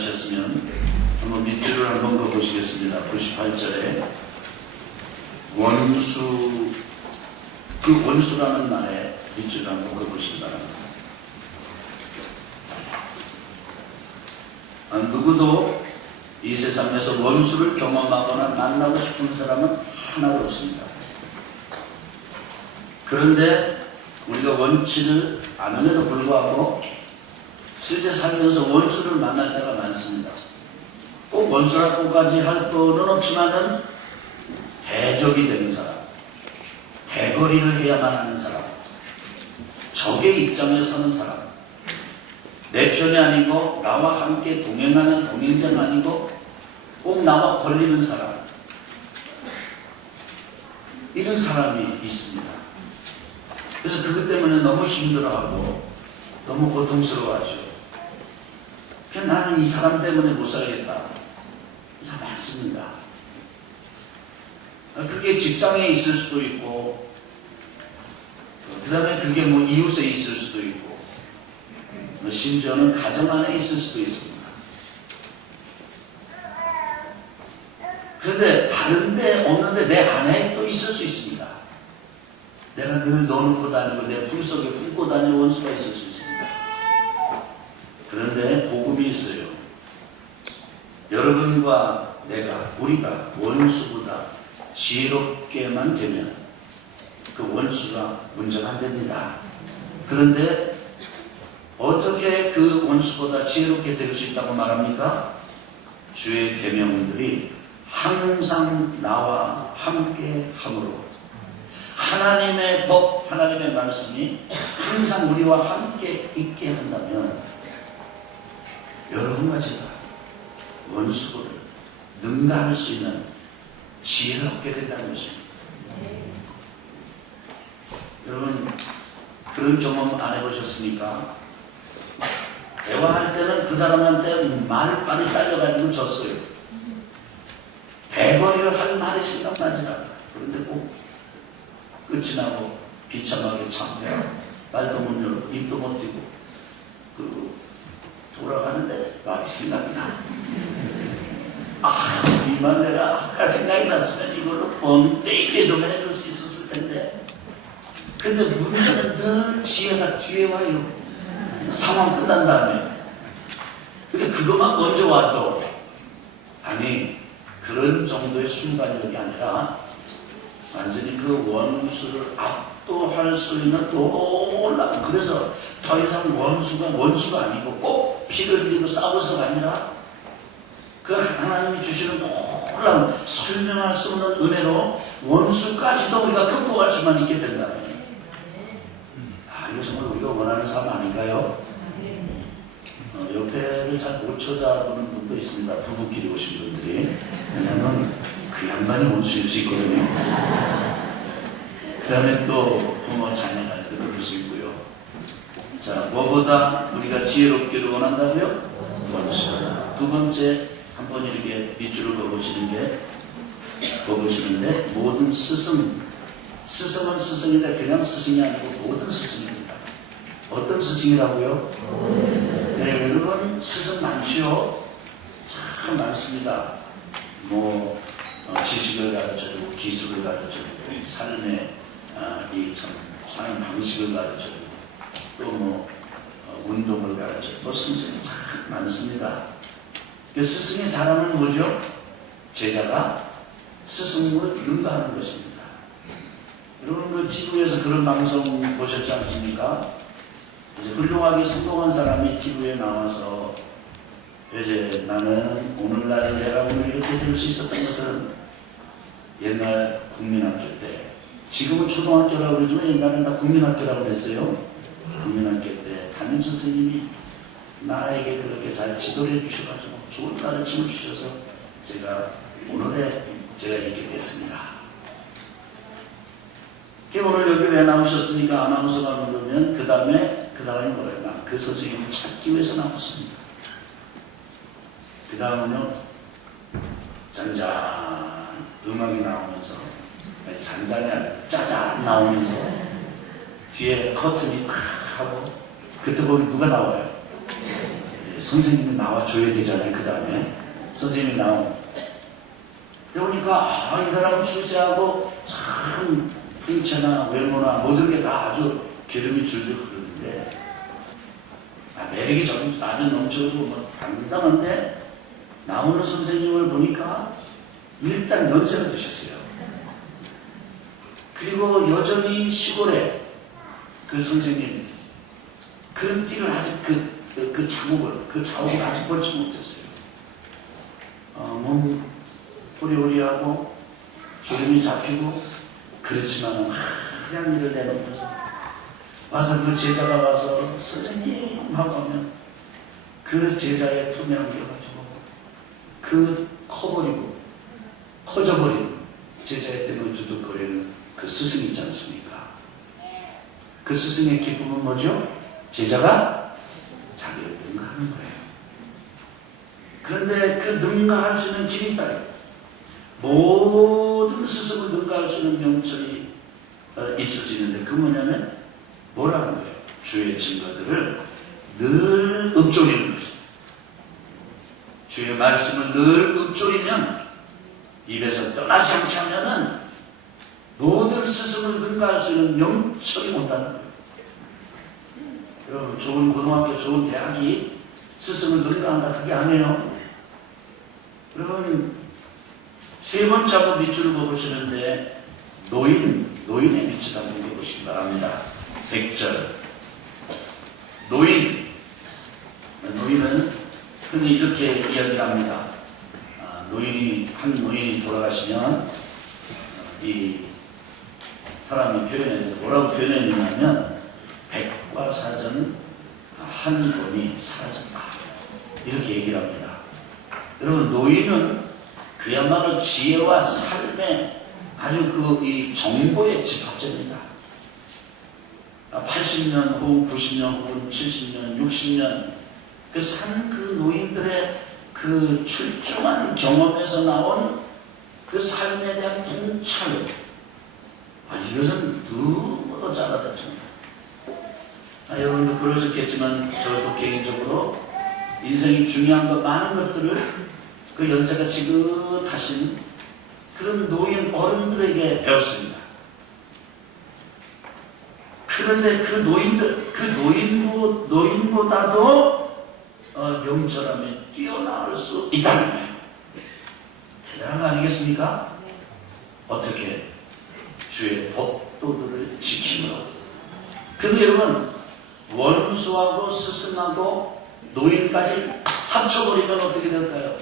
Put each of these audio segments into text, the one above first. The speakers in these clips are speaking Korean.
찾으셨으면 한번 밑줄을 한번 그어보시겠습니다. 98절에 원수, 그 원수라는 말에 밑줄을 한번 그어보시기 바랍니다. 누구도 이 세상에서 원수를 경험하거나 만나고 싶은 사람은 하나도 없습니다. 그런데 우리가 원치를 않음에도 불구하고 실제 살면서 원수를 만날 때가 많습니다. 꼭 원수라고까지 할 거는 없지만은 대적이 되는 사람, 대거리를 해야만 하는 사람, 적의 입장에 서는 사람, 내 편이 아니고 나와 함께 동행하는 동행자가 아니고 꼭 나와 걸리는 사람, 이런 사람이 있습니다. 그래서 그것 때문에 너무 힘들어하고 너무 고통스러워하죠. 그냥 나는 이 사람 때문에 못 살겠다. 이 사람 많습니다. 그게 직장에 있을 수도 있고, 그 다음에 그게 뭐 이웃에 있을 수도 있고, 심지어는 가정 안에 있을 수도 있습니다. 그런데 다른 데 없는데 내 안에 또 있을 수 있습니다. 내가 늘 넣어놓고 다니고 내 품속에 품고 다니는 원수가 있을 수 있습니다. 그런데 복음이 있어요. 여러분과 내가, 우리가 원수보다 지혜롭게만 되면 그 원수가 문제가 안 됩니다. 그런데 어떻게 그 원수보다 지혜롭게 될 수 있다고 말합니까? 주의 계명들이 항상 나와 함께 함으로, 하나님의 법, 하나님의 말씀이 항상 우리와 함께 있게 한다면 여러분과 제가 원수를 능가할 수 있는 지혜를 얻게 된다는 것입니다. 여러분, 그런 경험 안 해보셨습니까? 대화할 때는 그 사람한테 말빨이 딸려가지고 졌어요. 대거리를 할 말이 생각나지 않아요. 그런데 꼭 끝이 나고 비참하게 참여하고 말도 못 열어 입도 못 띄고 그리고 돌아가는데 말이 생각이 나. 이만 내가 아까 생각이 났으면 이걸로 번때 있게 좀 해줄 수 있었을 텐데. 근데 문제는 늘 지혜가 뒤에 와요. 상황 끝난 다음에. 근데 그것만 먼저 와도, 아니 그런 정도의 순간력이 아니라 완전히 그 원수를 압도할 수 있는 놀라운, 그래서 더 이상 원수가 아니고 꼭 피를 흘리고 싸워서가 아니라 그 하나님이 주시는 놀라운 설명할 수 없는 은혜로 원수까지도 우리가 극복할 수만 있게 된다면, 이거 정말 우리가 원하는 삶 아닌가요? 옆에를 잘 못 쳐다보는 분도 있습니다. 부부끼리 오신 분들이. 왜냐면 그 양반이 원수일 수 있거든요. 그 다음에 또 부모 자녀가 그럴 수 있고요. 자, 뭐보다 우리가 지혜롭기를 원한다고요? 원수보다. 두 번째, 한번 이렇게 밑줄을 그어보시는데 모든 스승은 스승인데 그냥 스승이 아니고 모든 스승입니다. 어떤 스승이라고요? 네, 여러분 스승 많지요? 참 많습니다. 지식을 가르쳐주고 기술을 가르쳐주고 삶의 삶 방식을 가르쳐주고 또 운동을 가르쳐주고 스승이 참 많습니다. 그 스승의 자랑은 뭐죠? 제자가 스승을 능가하는 것입니다. 여러분 그 TV에서 그런 방송 보셨지 않습니까? 이제 훌륭하게 성공한 사람이 TV에 나와서 이제 나는 오늘날 내가 오늘 이렇게 될 수 있었던 것은 옛날 국민학교 때, 지금은 초등학교라고 그러지만 옛날엔 다 국민학교라고 그랬어요. 국민학교 때 담임 선생님이 나에게 그렇게 잘 지도를 해주셔가지고 좋은 가르침을 주셔서 제가 있게 됐습니다. 오늘 여기 왜 나오셨습니까? 아나운서가 물으면 그 다음에 뭐예요? 나 그 선생님을 찾기 위해서 나왔습니다. 그 다음은요, 잔잔 음악이 나오면서, 잔잔이 아니라 짜잔 나오면서 뒤에 커튼이 탁 하고, 그때 거기 누가 나와요? 선생님이 나와줘야 되잖아요. 그 다음에 선생님이 그러니까 이 사람은 출세하고 참 풍채나 외모나 모든 게 다 아주 기름이 줄줄 흐르는데 매력이 좀 아주 넘쳐고 뭐 당당한데 나오는 선생님을 보니까 일단 연세가 드셨어요. 그리고 여전히 시골에 그 선생님 그런 띠를 아직 그 자국을 아직 벗지 못했어요. 몸 호리호리하고 주름이 잡히고 그렇지만 하얀 일을 내놓으면서 와서 그 제자가 와서 선생님 하고 하면 그 제자의 품에 안겨가지고 그 커져버린 제자의 등을 두둑거리는 그 스승이 있지 않습니까? 그 스승의 기쁨은 뭐죠? 제자가 자기를 능가하는 거예요. 그런데 그 능가할 수 있는 길이 있다. 모든 스승을 능가할 수 있는 명철이 있을 수 있는데 그 뭐냐면 뭐라는 거예요? 주의 증거들을 늘 읊조리는 것입니다. 주의 말씀을 늘 읊조리면 입에서 떠나지 않게 하면은 모든 스승을 능가할 수 있는 명철이 온다는 거예요. 여러분 좋은 고등학교 좋은 대학이 스승을 능가한다 그게 아니에요. 여러분 세 번째 한번 밑줄을 그어보시는데 노인의 밑줄 한번 그어보시기 바랍니다. 100절 노인은 근데 이렇게 이야기를 합니다. 한 노인이 돌아가시면 이 사람이 표현했는데 뭐라고 표현했냐면 백과사전 한 권이 사라졌다 이렇게 얘기를 합니다. 여러분 노인은 그야말로 지혜와 삶의 아주 이 정보의 집합체입니다. 80년 후, 90년 후, 70년, 60년 그 노인들의 그 출중한 경험에서 나온 그 삶에 대한 통찰 이것은 누구도 잘하셨습니다. 여러분도 그러셨겠지만 저도 개인적으로 인생이 중요한 것 많은 것들을 그 연세가 지긋하신 그런 노인 어른들에게 배웠습니다. 그런데 그 노인보다도 명철함에 뛰어나올 수 있다는 거예요. 대단한 거 아니겠습니까? 어떻게? 주의 법도들을 지킴으로. 근데 여러분 원수하고 스승하고 노인까지 합쳐버리면 어떻게 될까요?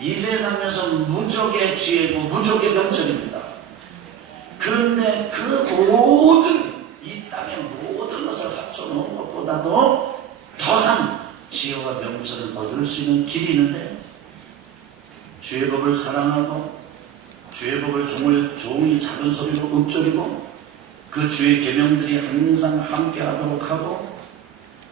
이 세상에서 무적의 지혜고 무적의 명철입니다. 그런데 그 이 땅의 모든 것을 합쳐놓은 것보다도 더한 지혜와 명철을 얻을 수 있는 길이 있는데 주의 법을 사랑하고 주의 법을 종이 작은 소리로 읊조리고 그 주의 계명들이 항상 함께하도록 하고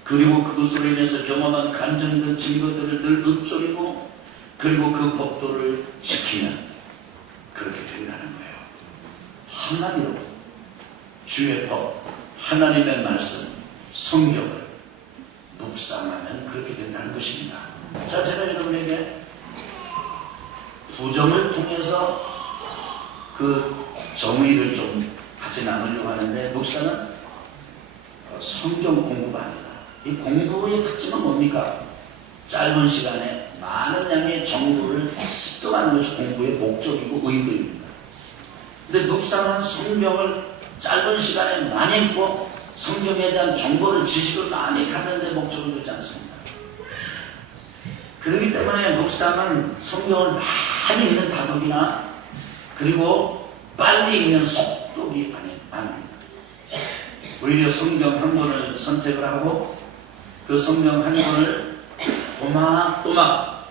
그리고 그것으로 인해서 경험한 간증들 증거들을 늘 읊조리고 그리고 그 법도를 지키면 그렇게 된다는 거예요. 한마디로 주의 법, 하나님의 말씀, 성경을 묵상하면 그렇게 된다는 것입니다. 자, 제가 여러분에게 부정을 통해서 그 정의를 좀 같이 나누려고 하는데 묵상은 성경 공부가 아니다. 이 공부의 특징은 뭡니까? 짧은 시간에 많은 양의 정보를 습득하는 것이 공부의 목적이고 의도입니다. 근데 묵상은 성경을 짧은 시간에 많이 읽고 성경에 대한 정보를 지식을 많이 갖는 데 목적을 두지 않습니다. 그렇기 때문에 묵상은 성경을 많이 읽는 다독이나 그리고 빨리 읽는 속독이 아닙니다. 오히려 성경 한 권을 선택을 하고 그 성경 한 권을 또막또막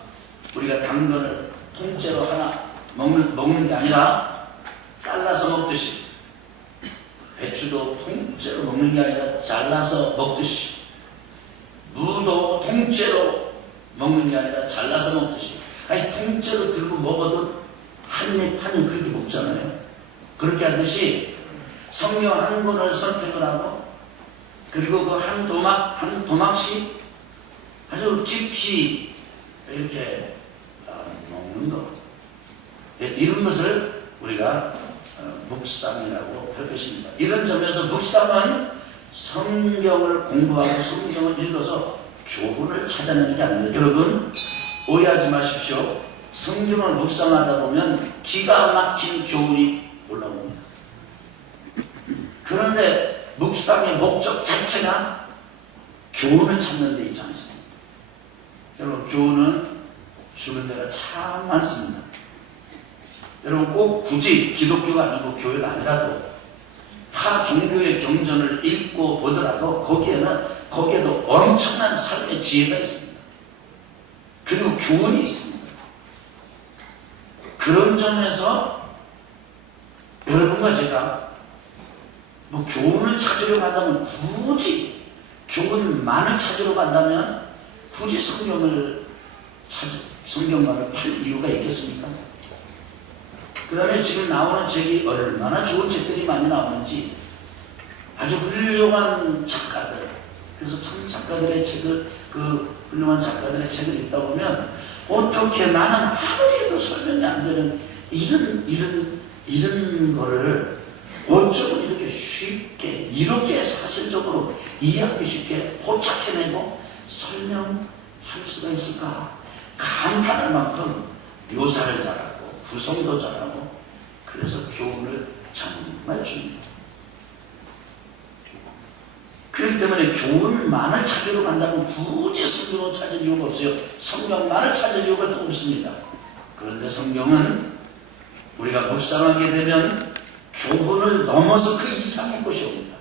우리가 당근을 통째로 하나 먹는 게 아니라 잘라서 먹듯이 배추도 통째로 먹는 게 아니라 잘라서 먹듯이 무도 통째로 먹는 게 아니라 잘라서 먹듯이 통째로 들고 먹어도 한 입 그렇게 먹잖아요. 그렇게 하듯이 성경 한 권을 선택을 하고 그리고 그 한 도막씩 아주 깊이 이렇게 먹는 것, 이런 것을 우리가 묵상이라고 할 것입니다. 이런 점에서 묵상은 성경을 공부하고 성경을 읽어서 교훈을 찾아내는 게 아니에요. 여러분 오해하지 마십시오. 성경을 묵상하다 보면 기가 막힌 교훈이 올라옵니다. 그런데 묵상의 목적 자체가 교훈을 찾는 데 있지 않습니다. 여러분 교훈은 주는 데가 참 많습니다. 여러분 꼭 굳이 기독교가 아니고 교회가 아니라도 타 종교의 경전을 읽고 보더라도 거기에도 엄청난 삶의 지혜가 있습니다. 그리고 교훈이 있습니다. 그런 점에서 여러분과 제가 뭐 교훈을 찾으려 간다면 굳이 교훈만을 찾으러 간다면 굳이 성경만을 팔 이유가 있겠습니까? 그 다음에 지금 나오는 책이 얼마나 좋은 책들이 많이 나오는지 아주 훌륭한 작가들, 그래서 참 작가들의 책을, 그 훌륭한 작가들의 책을 읽다 보면 어떻게 나는 아무리 해도 설명이 안 되는 이런 거를 어쩌면 이렇게 쉽게 이렇게 사실적으로 이해하기 쉽게 포착해내고 설명할 수가 있을까 감탄할 만큼 묘사를 잘하고 구성도 잘하고 그래서 교훈을 정말 줍니다. 그렇기 때문에 교훈만을 찾으러 간다면 굳이 성경을 찾을 이유가 없어요. 성경만을 찾을 이유가 또 없습니다. 그런데 성경은 우리가 묵상하게 되면 교훈을 넘어서 그 이상의 것이 옵니다.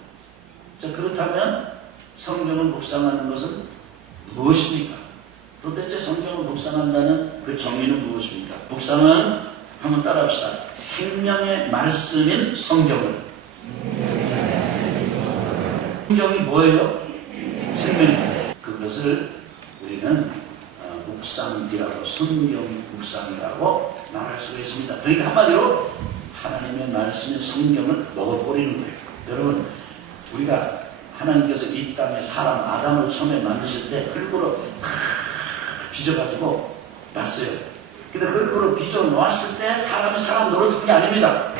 자, 그렇다면 성경을 묵상하는 것은 무엇입니까? 도대체 성경을 묵상한다는 그 정의는 무엇입니까? 묵상은 한번 따라합시다. 생명의 말씀인 성경을. 성경이 뭐예요? 생명입니다. 그것을 우리는 묵상이라고, 성경 묵상이라고 말할 수가 있습니다. 그러니까 한마디로 하나님의 말씀인 성경을 먹어버리는 거예요. 여러분, 우리가 하나님께서 이 땅에 사람 아담을 처음에 만드실 때 흙으로 빚어가지고 놨어요. 근데 흙으로 빚어 놓았을 때 사람이 사람 노릇한 게 아닙니다.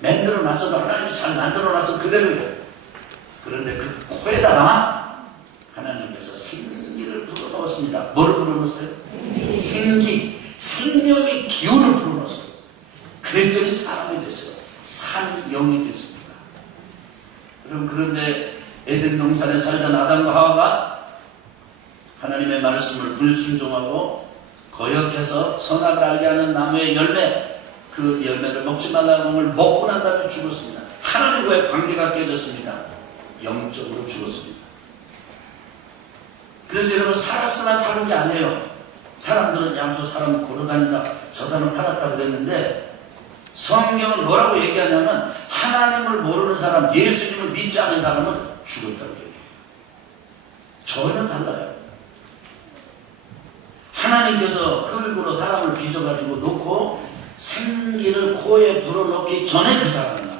만들어 놨어도 하나님이 잘 만들어 놔서 그대로예요. 그런데 그 코에다가 하나님께서 생기를 불어넣었습니다. 뭘 불어넣었어요? 생기, 생명의 기운을 불어넣었어요. 그랬더니 사람이 됐어요. 산 영이 됐습니다. 여러분, 그런데 에덴 동산에 살던 아담과 하와가 하나님의 말씀을 불순종하고 거역해서 선악을 알게 하는 나무의 열매, 그 열매를 먹지 말라는 걸 먹고 난 다음에 죽었습니다. 하나님과의 관계가 깨졌습니다. 영적으로 죽었습니다. 그래서 여러분, 살았으나 사는 게 아니에요. 사람들은 야, 저 사람 걸어다닌다, 저 사람 살았다 그랬는데 성경은 뭐라고 얘기하냐면 하나님을 모르는 사람, 예수님을 믿지 않는 사람은 죽었다고 얘기해요. 전혀 달라요. 하나님께서 흙으로 사람을 빚어가지고 놓고 생기를 코에 불어넣기 전에 그 사람은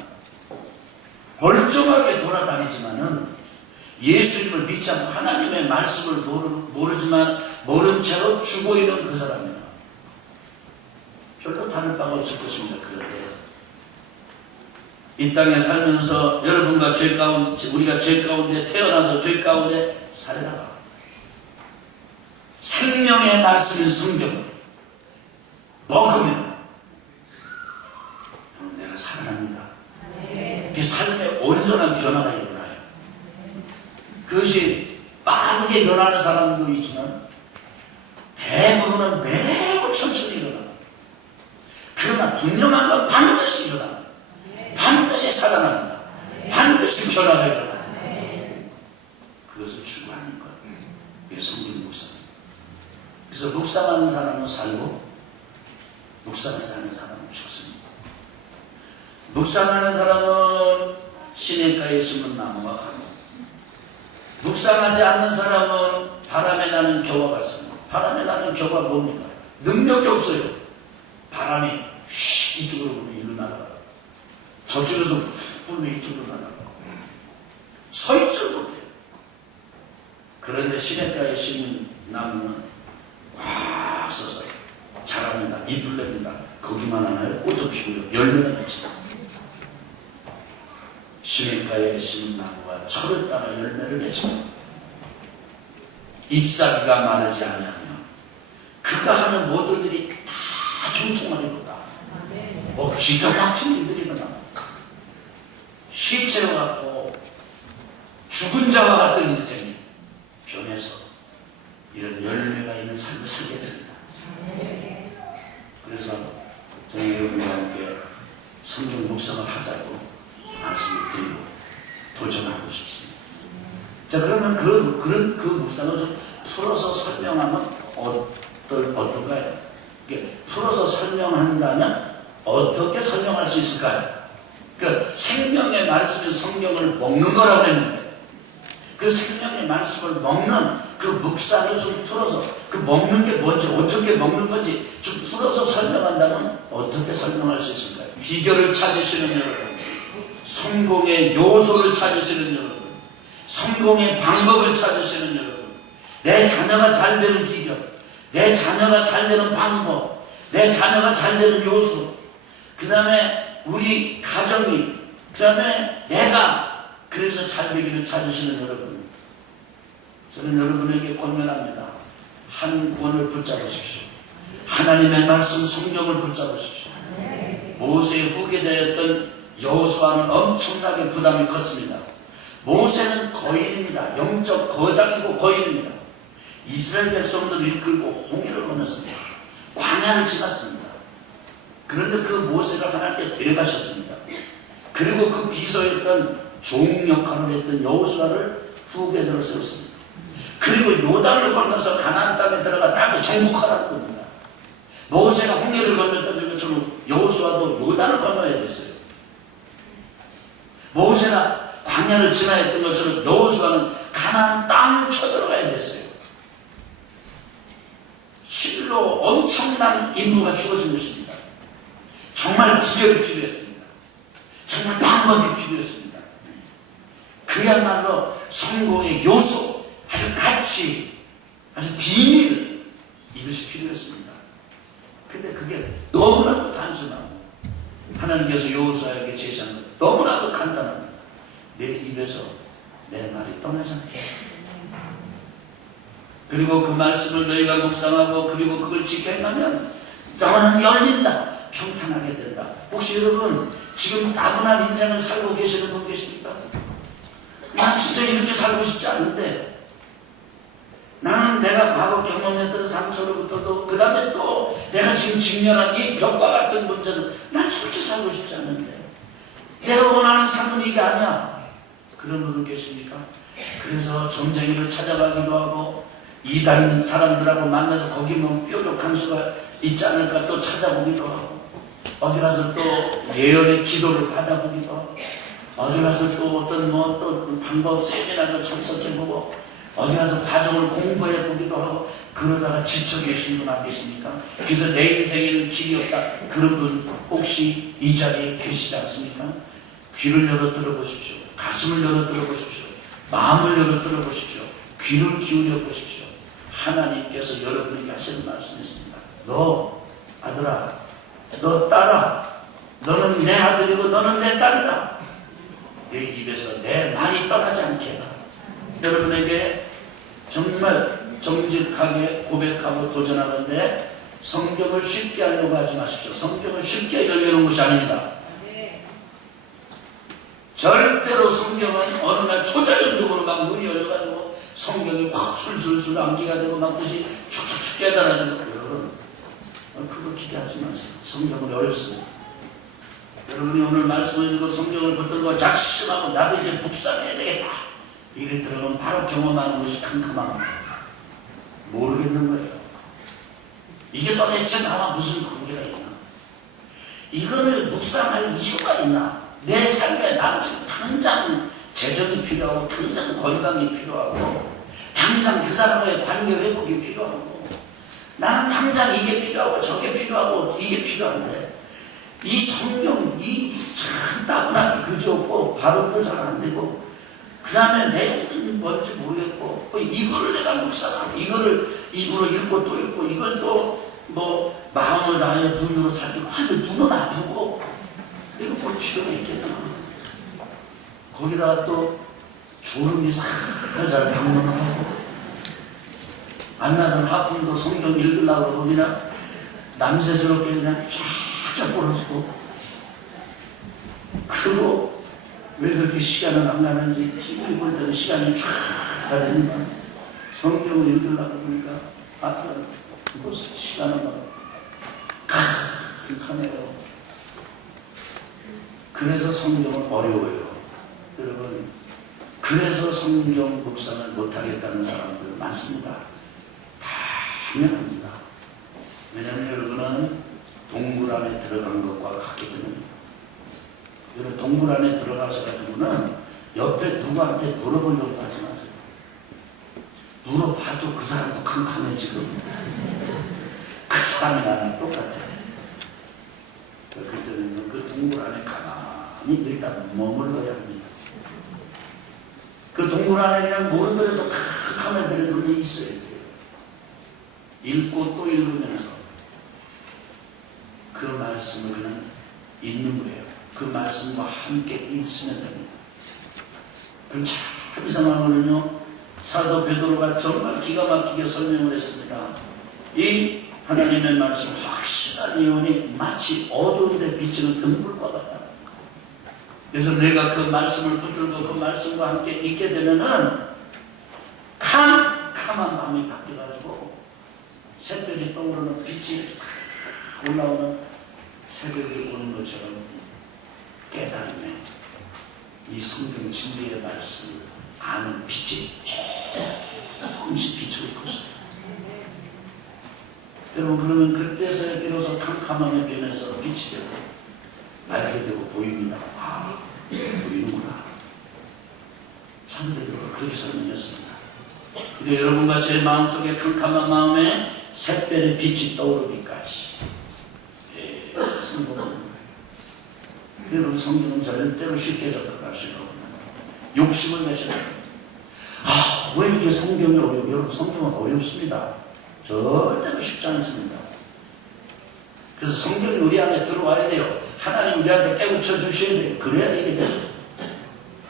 멀쩡하게 돌아다니지만은 예수님을 믿지 않고 하나님의 말씀을 모르지만 모른 채로 죽어있는 그 사람이나 별로 다를 바가 없을 것입니다. 그런데 이 땅에 살면서 여러분과 죄 가운데, 우리가 죄 가운데 태어나서 죄 가운데 살다가 생명의 말씀인 성경을 먹으면 내가 살아납니다. 그 삶의 온전한 변화가 일어나요. 그것이 빠르게 일어나는 사람도 있지만 대부분은 매우 천천히 일어납니다. 그러나 분명한 건 반드시 일어납니다. 반드시 살아납니다. 반드시 변화가 일어납니다. 그것을 추구하는 것. 이게 성경 묵상입니다. 그래서 묵상하는 사람은 살고 묵상하지 않는 사람은 죽습니다. 묵상하는 사람은 시냇가에 심은 나무가 가고 묵상하지 않는 사람은 바람에 나는 겨와 같습니다. 바람에 나는 겨가 뭡니까? 능력이 없어요. 바람이 휘 이쪽으로 불면 이리로 날아가고 저쪽에서 불면 이쪽으로 날아가고 서 있지 못해요. 그런데 시냇가에 심은 나무는 꽉 써서 자랍니다. 잎을 냅니다. 거기만 하나요? 꽃도 피고요. 열매가 맺힙니다. 시냇가에 심은 나무가 철을 따라 열매를 맺습니다. 잎사귀가 마르지 아니하며 그가 하는 모든 일이 다 형통하리로다. 기가 막힌 일들이 일어납니다. 시체와 같고 죽은 자와 같은 인생이 변해서 이런 열매가 있는 삶을 살게 됩니다. 그래서 저희 여러분과 함께 성경 묵상을 하자고 말씀을 드리고 도전하고 싶습니다. 자, 그러면 그 묵상을 좀 풀어서 설명하면 어떤가요? 풀어서 설명한다면 어떻게 설명할 수 있을까요? 그 생명의 말씀이 성경을 먹는 거라고 했는데 그 생명의 말씀을 먹는 그 묵상을 좀 풀어서 그 먹는 게 뭔지 어떻게 먹는 건지 좀 풀어서 설명한다면 어떻게 설명할 수 있을까요? 비결을 찾으시는 여러분, 성공의 요소를 찾으시는 여러분, 성공의 방법을 찾으시는 여러분, 내 자녀가 잘 되는 비결, 내 자녀가 잘 되는 방법, 내 자녀가 잘 되는 요소, 그 다음에 우리 가정이, 그 다음에 내가 그래서 잘 되기를 찾으시는 여러분, 저는 여러분에게 권면합니다. 한 권을 붙잡으십시오. 하나님의 말씀 성경을 붙잡으십시오. 모세의 후계자였던 여호수아는 엄청나게 부담이 컸습니다. 모세는 거인입니다. 영적 거장이고 거인입니다. 이스라엘 백성들을 이끌고 홍해를 건넜습니다. 광야를 지났습니다. 그런데 그 모세를 하나님께 데려가셨습니다. 그리고 그 비서였던 종 역할을 했던 여호수아를 후계자로 세웠습니다. 그리고 요단을 건너서 가나안 땅에 들어가 땅을 정복하라는 겁니다. 모세가 홍해를 건넜던 것처럼 여호수아도 요단을 건너야 됐어요. 모세가 광야를 지나야 했던 것처럼 여호수아는 가나안 땅을 쳐들어가야 됐어요. 실로 엄청난 임무가 주어진 것입니다. 정말 비결이 필요했습니다. 정말 방법이 필요했습니다. 그야말로 성공의 요소, 아주 가치, 아주 비밀, 이것이 필요했습니다. 근데 그게 너무나도 단순하고 하나님께서 여호수아에게 제시한 것 너무나도 간단합니다. 내 입에서 내 말이 떠나지 않게. 그리고 그 말씀을 너희가 묵상하고 그리고 그걸 지켜 행하면 너는 열린다. 평탄하게 된다. 혹시 여러분 지금 따분한 인생을 살고 계시는 분 계십니까? 난 진짜 이렇게 살고 싶지 않은데 나는 내가 과거 경험했던 상처로부터도 그 다음에 또 내가 지금 직면한 이 벽과 같은 문제는 난 이렇게 살고 싶지 않은데 내가 원하는 삶은 이게 아니야. 그런 분들 계십니까? 그래서 정쟁이를 찾아가기도 하고 이단 사람들하고 만나서 거기 뭐 뾰족한 수가 있지 않을까 또 찾아보기도 하고 어디 가서 또 예언의 기도를 받아보기도 하고 어디 가서 또 어떤 또 방법 세미나도 참석해보고 어디 가서 과정을 공부해보기도 하고 그러다가 지쳐 계신 분 안 계십니까? 그래서 내 인생에는 길이 없다. 그런 분 혹시 이 자리에 계시지 않습니까? 귀를 열어 들어보십시오. 가슴을 열어 들어보십시오. 마음을 열어 들어보십시오. 귀를 기울여 보십시오. 하나님께서 여러분에게 하시는 말씀이 있습니다. 너 아들아, 너 딸아, 너는 내 아들이고 너는 내 딸이다. 내 입에서 내 말이 떠나지 않게 해라. 여러분에게 정말 정직하게 고백하고 도전하는데 성경을 쉽게 하려고 하지 마십시오. 성경을 쉽게 열려는 것이 아닙니다. 절대로 성경은 어느 날 초자연적으로 막 문이 열려가지고 성경이 확 술술술 암기가 되고 막 뜻이 축축축 깨달아지고 여러분 그거 기대하지 마세요. 성경은 어렵습니다. 여러분이 오늘 말씀을 읽고 성경을 붙들고 작심하고 나도 이제 묵상해야 되겠다 이게 들어가면 바로 경험하는 것이 캄캄합니다. 모르겠는 거예요. 이게 도대체 나와 무슨 관계가 있나? 이거를 묵상할 이유가 있나? 내 삶에 나는 지금 당장 재정이 필요하고 당장 건강이 필요하고 당장 그 사람과의 관계 회복이 필요하고 나는 당장 이게 필요하고 저게 필요하고 이게 필요한데 이 성경 이 참 따분하게 그지없고 발음도 잘 안 되고 그 다음에 내용이 뭔지 모르겠고, 이거를 내가 묵상하고, 이거를 입으로 읽고 또 읽고, 이걸 또 마음을 다하여 눈으로 살피고, 근데 눈은 아프고, 이거 볼 필요가 있겠나. 거기다가 또 졸음이 살살 방문하고, 만나는 하품도 성경 읽으려고 그러고 그냥 남새스럽게 그냥 쫙쫙 벌어지고, 그리고 왜 그렇게 시간은 안 가는지 TV 볼 때는 시간이 쫙 가려니까 성경을 읽으려고 보니까 무슨 시간은 막 캄캄해요. 그래서 성경은 어려워요. 여러분, 그래서 성경 묵상을 못하겠다는 사람들 많습니다. 당연합니다. 왜냐하면 여러분은 동굴 안에 들어간 것과 같기 때문에. 여러분, 동굴 안에 들어가셔가지고는 옆에 누구한테 물어보려고 하지 마세요. 물어봐도 그 사람도 캄캄해지거든요. 그 사람이 나랑 똑같아요. 그때는 그 동굴 안에 가만히 일단 머물러야 합니다. 그 동굴 안에 그냥 모르더라도 캄캄해더라도 그냥 있어야 돼요. 읽고 또 읽으면서 그 말씀을 그냥 읽는 거예요. 그 말씀과 함께 있으면 됩니다. 그럼 참 이상한 거는요, 사도 베드로가 정말 기가 막히게 설명을 했습니다. 이 하나님의 말씀 확실한 예언이 마치 어두운데 비치는 등불과 같다. 그래서 내가 그 말씀을 붙들고 그 말씀과 함께 있게 되면은 캄캄한 마음이 바뀌어가지고 새벽에 떠오르는 빛이 올라오는 새벽이 오는 것처럼 깨달음에 이 성경 진리의 말씀을 아는 빛이 조금씩 비추고 있어요. 여러분, 그러면 그때서야 비로소 캄캄함에 변해서 빛이 되고 알게 되고 보입니다. 아, 보이는구나. 사도 베드로가 그렇게 설명했습니다. 그러니까 여러분과 제 마음속에 캄캄한 마음에 샛별의 빛이 떠오르기까지 성공하는 거예요. 여러분, 성경은 절대로 쉽게 접근할 수 없는 욕심을 내시는 거예요. 아, 왜 이렇게 성경이 어려워요? 여러분, 성경은 어렵습니다. 절대로 쉽지 않습니다. 그래서 성경이 우리 안에 들어와야 돼요. 하나님 우리한테 깨우쳐 주셔야 돼요. 그래야 이게 돼요.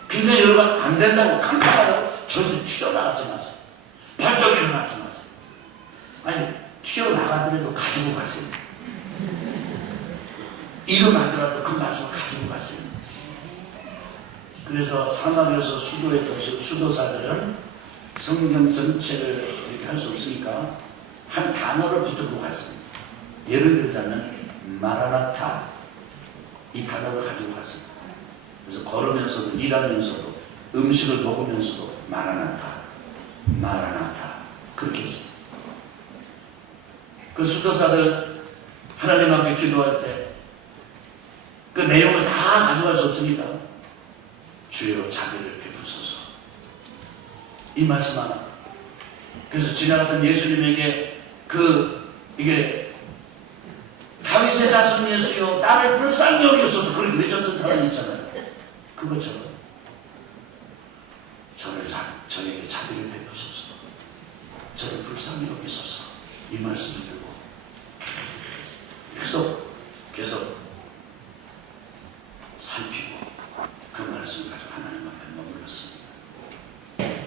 그러니까 여러분, 안 된다고 캄캄하다고 절대 튀어나가지 마세요. 발떡 일어나지 마세요. 아니, 튀어나가더라도 가지고 가세요. 일어나더라도 그 말씀을 가지고 가세요. 그래서 사막에서 수도했던 수도사들은 성경 전체를 이렇게 할 수 없으니까 한 단어를 붙들고 갔습니다. 예를 들자면 마라나타, 이 단어를 가지고 갔습니다. 그래서 걸으면서도 일하면서도 음식을 먹으면서도 마라나타, 마라나타 그렇게 했습니다. 그 수도사들 하나님 앞에 기도할 때 그 내용을 다 가져갈 수 없으니까 주여 자비를 베푸소서, 이 말씀 하나. 그래서 지나가던 예수님에게 이게 다윗의 자손 예수여 나를 불쌍히 여기소서 그렇게 외쳤던 사람이 있잖아요. 그것처럼 저에게 자비를 베푸소서, 저를 불쌍히 여기소서, 이 말씀을 듣고 계속 살피고 그 말씀을 가지고 하나님 앞에 머물렀습니다.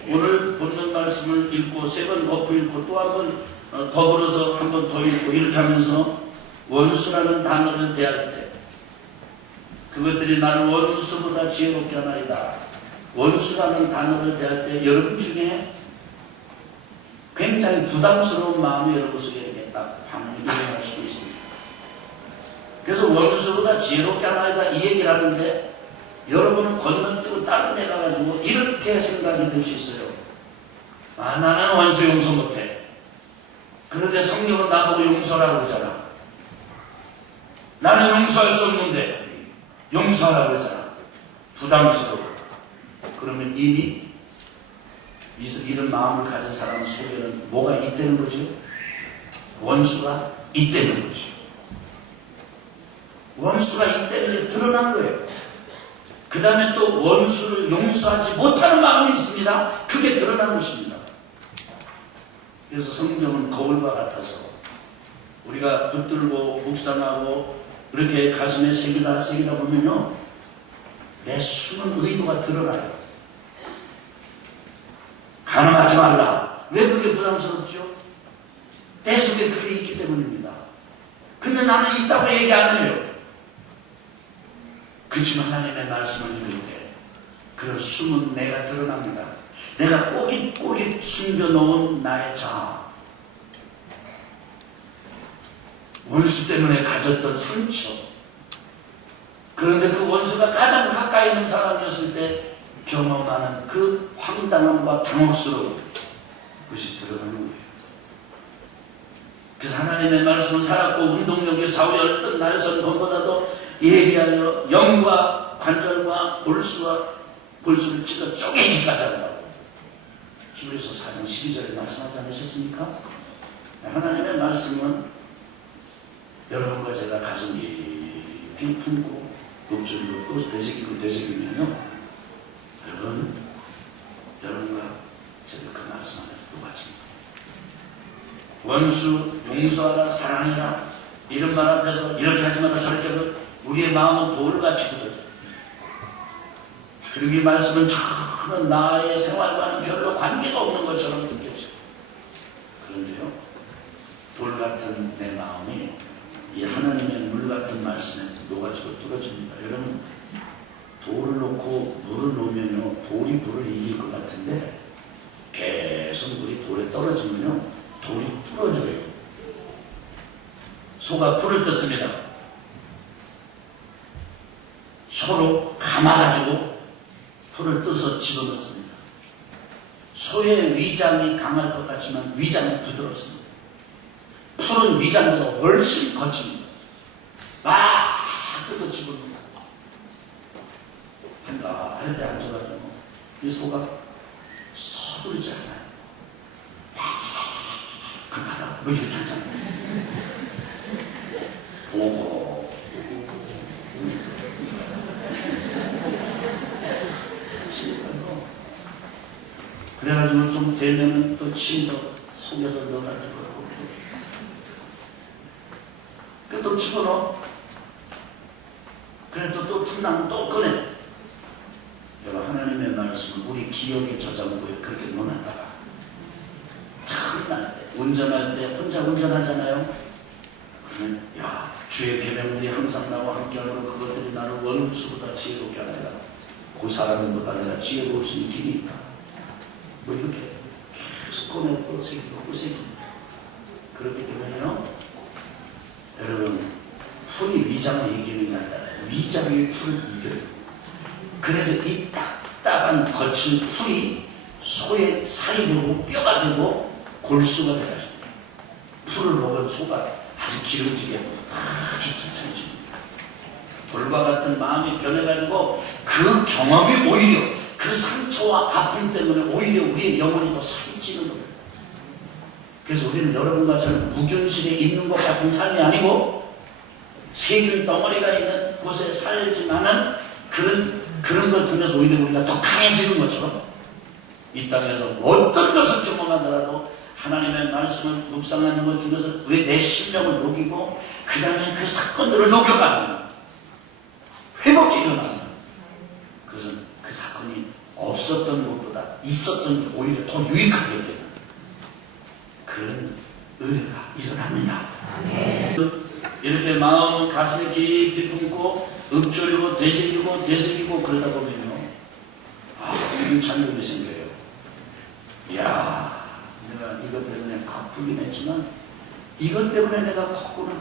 오늘 본문 말씀을 읽고 세 번 엎어 읽고 또 한 번 더불어서 한 번 더 읽고 이렇게 하면서 원수라는 단어를 대할 때 그것들이 나를 원수보다 지혜롭게 하나이다. 원수라는 단어를 대할 때 여러분 중에 굉장히 부담스러운 마음이 여러분 속에 이렇게 딱 반응이 일어날 수도 있습니다. 그래서 원수보다 지혜롭게 하나이다 이 얘기를 하는데 여러분은 건너뛰고 다른 데 가가지고 이렇게 생각이 들 수 있어요. 아, 나는 원수 용서 못해. 그런데 성경은 나보고 용서하라고 그러잖아. 나는 용서할 수 없는데 용서하라고 그러잖아. 부담스러워. 그러면 이미 이런 마음을 가진 사람 속에는 뭐가 있다는 거죠? 원수가 있다는 거죠. 원수가 있다는 게 드러난 거예요. 그 다음에 또 원수를 용서하지 못하는 마음이 있습니다. 그게 드러난 것입니다. 그래서 성경은 거울과 같아서 우리가 붙들고 묵상하고 그렇게 가슴에 새기다 보면요, 내 숨은 의도가 드러나요. 가늠하지 말라. 왜 그게 부담스럽죠? 내 속에 그게 있기 때문입니다. 근데 나는 있다고 얘기 안 해요. 그렇지만 하나님의 말씀을 읽을 때 그런 숨은 내가 드러납니다. 내가 꼬깃꼬깃 숨겨놓은 나의 자아, 원수 때문에 가졌던 상처, 그런데 그 원수가 가장 가까이 있는 사람이었을 때 경험하는 그 황당함과 당혹스러움, 그것이 드러나는 거예요. 그래서 하나님의 말씀은 살았고 운동력이 좌우에 어떤 날선 돈보다도 예리하여 영과 관절과 골수를 찢어 쪼개기까지 한다고 히브리서 4장 12절에 말씀하지 않으셨습니까? 하나님의 말씀은 여러분과 제가 가슴 깊이 품고 읊조리고 또 되새기면요, 여러분과 제가 그 말씀 안에 녹아집니다. 원수 용서하라, 사랑해라, 이런 말 앞에서 이렇게 하지 마라 저렇게 하면 우리의 마음은 돌같이 굳어져. 그리고 이 말씀은 전혀 나의 생활과는 별로 관계가 없는 것처럼 느껴져. 그런데요, 돌 같은 내 마음이 이 하나님의 물 같은 말씀에 녹아지고 뚫어집니다. 여러분, 돌을 놓고 물을 놓으면요, 돌이 물을 이길 것 같은데 계속 물이 돌에 떨어지면요, 돌이 부러져요. 소가 풀을 뜯습니다. 혀로 감아가지고 풀을 떠서 집어넣습니다. 소의 위장이 강할 것 같지만 위장이 부드럽습니다. 풀은 위장보다 훨씬 거칩니다. 막 뜯어 집어넣습니다. 한가할 때 앉아가지고 이 소가 서두르지 않아요. 급하다 뭐 이렇게 하잖아요. 보고 그래가지고 좀 되면은 또 침도 속에서 넣어가지고 또 집어넣어. 그래 또 틈나면 또 꺼내. 여러분, 하나님의 말씀은 우리 기억의 저장고에 그렇게 넣어놨다가 틈날 때, 운전할 때 혼자 운전하잖아요. 그러면 야, 주의 계명들이 항상 나와 함께하므로 그것들이 나를 원수보다 지혜롭게 하느라 그 사람보다 내가 지혜로울 수 있는 길이 있다. 뭐 이렇게 계속 꺼내고 새기고 새깁니다. 그렇기 때문에요, 여러분, 풀이 위장을 이기는 게 아니라 위장이 풀을 이겨요. 그래서 이 딱딱한 거친 풀이 소의 살이 되고 뼈가 되고 골수가 돼가지고 풀을 먹은 소가 아주 기름지게 아주 튼튼해집니다. 돌과 같은 마음이 변해가지고 그 경험이 오히려 그 상처와 아픔 때문에 오히려 우리의 영혼이 더 살이 찌는 거예요. 그래서 우리는 여러분과 저는 무견실에 있는 것 같은 삶이 아니고 세균 덩어리가 있는 곳에 살지만은 그런 걸 통해서 오히려 우리가 더 강해지는 것처럼 이 땅에서 어떤 것을 경험하더라도 하나님의 말씀을 묵상하는 것 중에서 왜 내 심령을 녹이고 그 다음에 그 사건들을 녹여가면 회복이 일어나면 그것은 그 사건이 없었던 것보다 있었던 게 오히려 더 유익하게 되는 그런 은혜가 일어납니다. 이렇게 마음은 가슴에 깊이 품고 읊조리고 되새기고 그러다 보면요, 괜찮은 일이 생겨요. 이야, 내가 이것 때문에 아프긴 했지만 이것 때문에 내가 컸구나.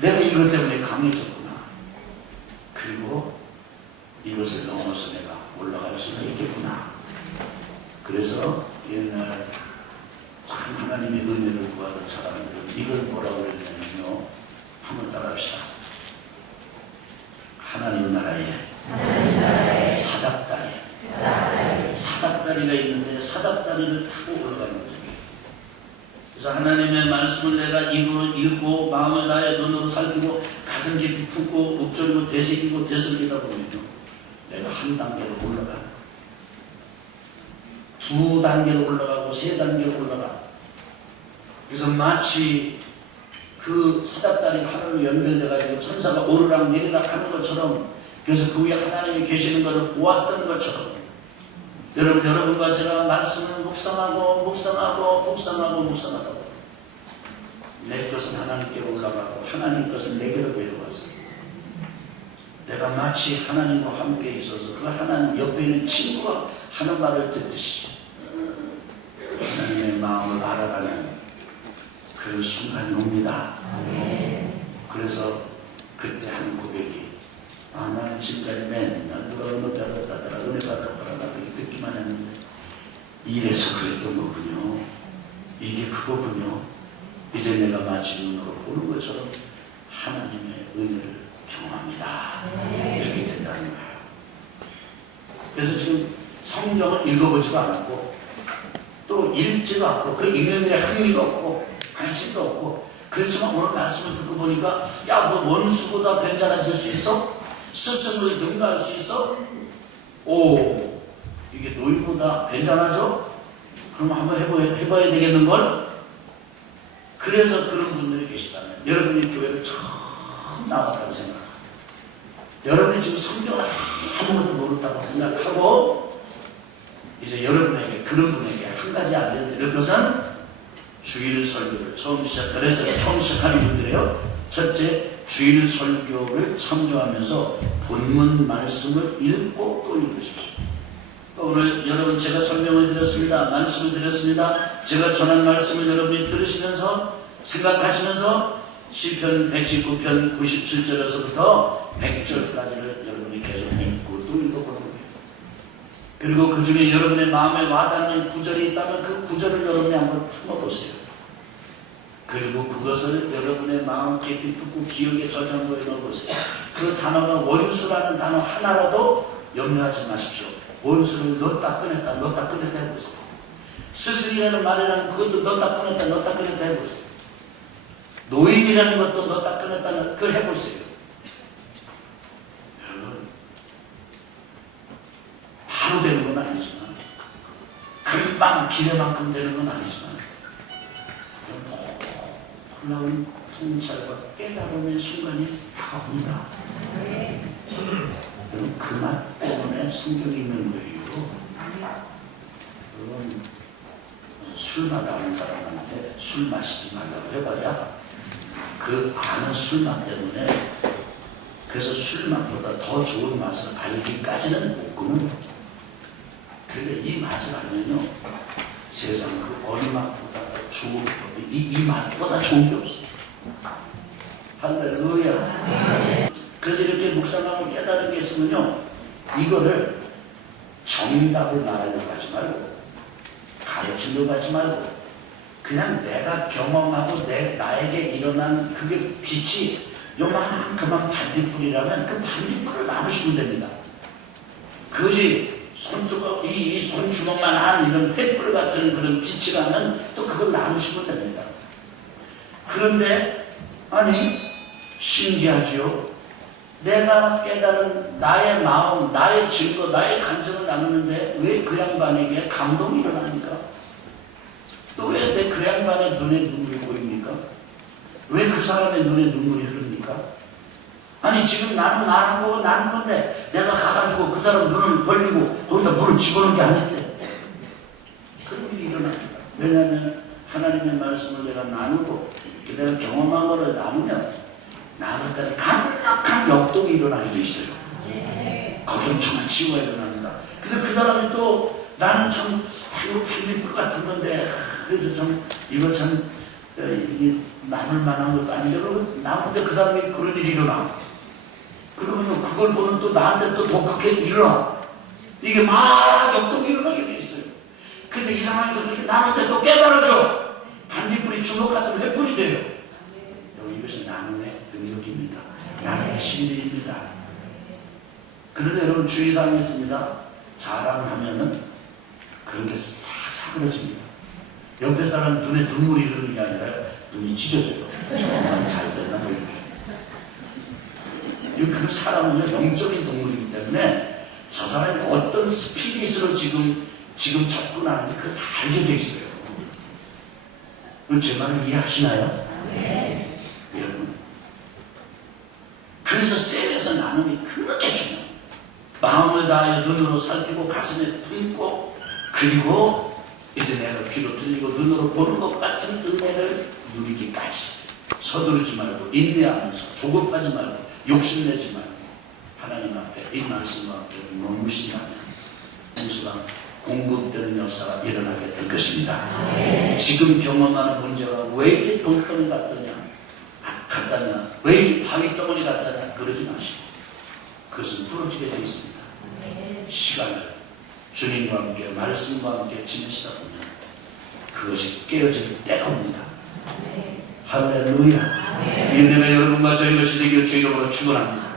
내가 이것 때문에 강해졌구나. 그리고 이것을 넘어서 내가 올라갈 수가 있겠구나. 그래서 옛날 참 하나님의 은혜를 구하던 사람들은 이걸 뭐라고 그랬냐면요, 한번 따라합시다. 하나님 나라에 사닥다리가 있는데 사닥다리를 타고 올라가는 거죠. 그래서 하나님의 말씀을 내가 입으로 읽고 마음을 다해 눈으로 살피고 가슴 깊이 품고 읊조리고 되새기고 되새기다 보면요, 내가 한 단계로 올라가는 거예요. 두 단계로 올라가고 세 단계로 올라가. 그래서 마치 그 사닥다리가 하늘로 연결돼가지고 천사가 오르락 내리락 하는 것처럼, 그래서 그 위에 하나님이 계시는 것을 보았던 것처럼, 여러분과 제가 말씀을 묵상하고 내 것은 하나님께로 올라가고 하나님 것은 내게로 내려와서 내가 마치 하나님과 함께 있어서 그 하나님 옆에 있는 친구가 하는 말을 듣듯이 하나님의 마음을 알아가는 그 순간이 옵니다. 그래서 그때 하는 고백이, 나는 지금까지 맨날 누가 은혜 받았다더라 은혜 받았더라 나도 듣기만 했는데 이래서 그랬던 거군요. 이게 그거군요. 이제 내가 마치 눈으로 보는 것처럼 하나님의 은혜를 경험합니다. 이렇게 된다는 거예요. 그래서 지금 성경을 읽어보지도 않았고 또 읽지도 않고 그 읽는 일에 흥미가 없고 관심도 없고, 그렇지만 오늘 말씀을 듣고 보니까 야, 너 원수보다 괜찮아질 수 있어? 스승을 능가할 수 있어? 오, 이게 노인보다 괜찮아져? 그럼 한번 해봐야 되겠는걸? 그래서 그런 분들이 계시다면 여러분이 교회를 처음 나왔다고 생각합니다. 여러분이 지금 성경을 아무것도 모른다고 생각하고, 이제 여러분에게, 그런 분에게 한 가지 알려드릴 것은 주일 설교를 처음 시작하는 분들이에요. 첫째, 주일 설교를 참조하면서 본문 말씀을 읽고 또 읽으십시오. 오늘 여러분 제가 설명을 드렸습니다. 말씀을 드렸습니다. 제가 전한 말씀을 여러분이 들으시면서 생각하시면서 시편 119편 97절에서부터 100절까지를 여러분이 계속 읽고 또 읽어보는 거예요. 그리고 그 중에 여러분의 마음에 와닿는 구절이 있다면 그 구절을 여러분이 한번 품어보세요. 그리고 그것을 여러분의 마음 깊이 품고 기억에 저장고에 넣어보세요. 그 단어가 원수라는 단어 하나라도 염려하지 마십시오. 원수를 넣었다 꺼냈다 해보세요. 스승이라는 말이라는 그것도 넣었다 꺼냈다 해보세요. 노인이라는 것도 넣었다 꺼냈다 그걸 해보세요. 여러분, 바로 되는 건 아니지만, 금방 기대만큼 되는 건 아니지만, 놀라운 통찰과 깨달음의 순간이 다가옵니다. 여러분, 그 맛 때문에 성경이 있는 거예요. 여러분, 술 마다하는 사람한테 술 마시지 말라고 해봐야 그 아는 술 맛 때문에, 그래서 술 맛보다 더 좋은 맛을 알기까지는 못 끊는. 그러니까 이 맛을 알면요, 세상 그 어느 맛보다 좋은, 이 맛보다 좋은 게 없어요. 할렐루야. 그래서 이렇게 묵상하고 깨달은 게 있으면요, 이거를 정답을 말하려고 하지 말고, 가르치려고 하지 말고, 그냥 내가 경험하고 나에게 일어난 그게 빛이 요만큼만 반딧불이라면 그 반딧불을 나누시면 됩니다. 그것이 이 손주먹만한 이런 횃불 같은 그런 빛이라면 또 그걸 나누시면 됩니다. 그런데 아니, 신기하지요? 내가 깨달은 나의 마음, 나의 증거, 나의 감정을 나누는데 왜 그 양반에게 감동이 일어납니까? 또 왜 내 그 양반의 눈에 눈물이 보입니까? 왜 그 사람의 눈에 눈물이 흐릅니까? 아니, 지금 나는 말한 거고 나는 건데 내가 가가지고 그 사람 눈을 벌리고 거기다 물을 집어넣은 게 아닌데 그런 일이 일어납니다. 왜냐하면 하나님의 말씀을 내가 나누고 내가 경험한 거를 나누면 나눌 때는 강력한 역동이 일어나게 돼 있어요. 거기 엄청난 치유가 일어납니다. 그래서 그 사람이 또 나는 참 이거 반딧불 같은 건데 그래서 참 이거 참 이게 나눌 만한 것도 아닌데 그러고 나누는데 그 사람이 그런 일이 일어나. 그러면 그걸 보는 또 나한테 또 더 크게 일어나. 이게 막 역동이 일어나게 돼 있어요. 근데 이 상황에도 그렇게 나눌 때 또 깨달아져. 반딧불이 주먹 같은 횃불이 돼요. 여러분, 이것이 나눔의 능력입니다. 나눔의 신비입니다. 그런데 여러분 주의사항이 있습니다. 자랑하면은 그런 게 싹 사그러집니다. 옆에 사람 눈에 눈물이 흐르는 게 아니라 눈이 찢어져요. 정말 잘 됐나 뭐 이렇게. 그 사람은요 영적인 동물이기 때문에 저 사람이 어떤 스피릿으로 지금 접근하는지 그걸 다 알게 돼 있어요. 그럼 제 말을 이해하시나요? 네. 여러분. 그래서 셀에서 나눔이 그렇게 중요해요. 마음을 다하여 눈으로 살피고 가슴에 품고 그리고 이제 내가 귀로 들리고 눈으로 보는 것 같은 은혜를 누리기까지 서두르지 말고 인내하면서 조급하지 말고 욕심내지 말고 하나님 앞에 이 말씀과 함께 머무신다면 생수가 공급되는 역사가 일어나게 될 것입니다. 지금 경험하는 문제가 왜 이렇게 돌덩이 같다냐 왜 이렇게 바위 덩어리 같다냐 그러지 마시고 그것은 풀어지게 되어 있습니다. 시간을 주님과 함께 말씀과 함께 지내시다 보면 그것이 깨어질 때가 옵니다. 할렐루야. 이 은혜가 여러분과 저희 것이 되기를 주 이름으로 축원합니다.